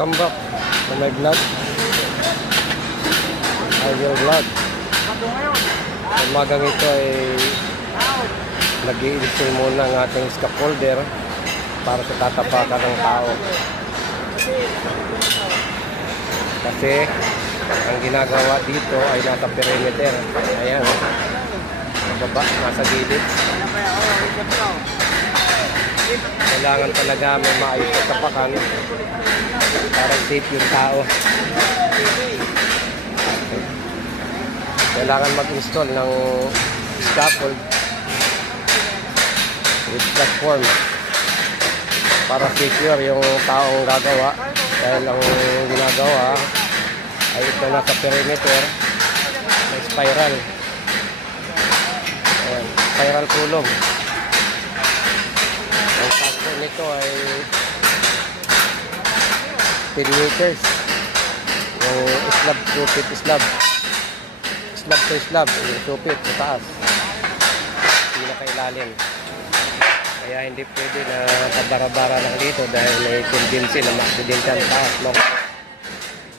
Welcome back to my vlog. Ideal vlog. Umagang ito ay nag-i-install muna ng ating scaffolder para sa tatapakan ng tao. Kasi ang ginagawa dito ay nasa perimeter. Ayan, baba, nasa gilid. Kailangan talaga may maayos na tapakan para safe yung tao. Kailangan mag-install ng scaffold with platform para secure yung taong gagawa, dahil ang ginagawa ay ito nasa perimeter, may spiral. Ayan, spiral kulong. Ang factor nito ay 10 meters. Yung slab, supit slab. Slab to slab, yung supit sa taas. Pinakailalim. Kaya hindi pwede na pabara-bara lang dito dahil may tendency na ma-accident ang taas.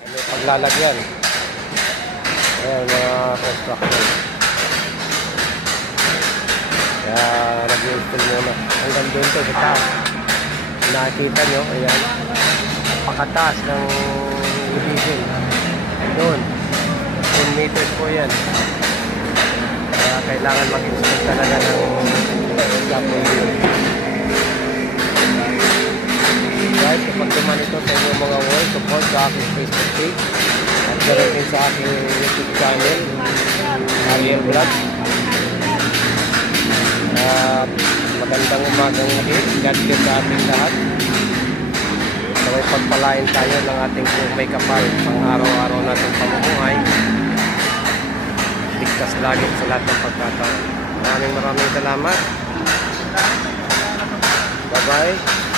May paglalagyan. Ayan, mga construction. Kaya nag-install muna. Hanggang doon to sa taas. Nakikita nyo, ayan. Pakataas ng elevation. Doon. 10 meters po yan. Kaya kailangan mag-install talaga ng scaffolding. Guys, kapag duman ito sa inyong mga wall, support sa aking Facebook page at ganoon din sa aking YouTube channel, Ariel Vlog. Magandang umagang muli. God bless sa ating lahat. Naway pagpalain tayo ng ating may kapal pang araw-araw natin pamumuhay. Ligtas lagi sa lahat ng pagkataon. Maraming salamat. Bye-bye.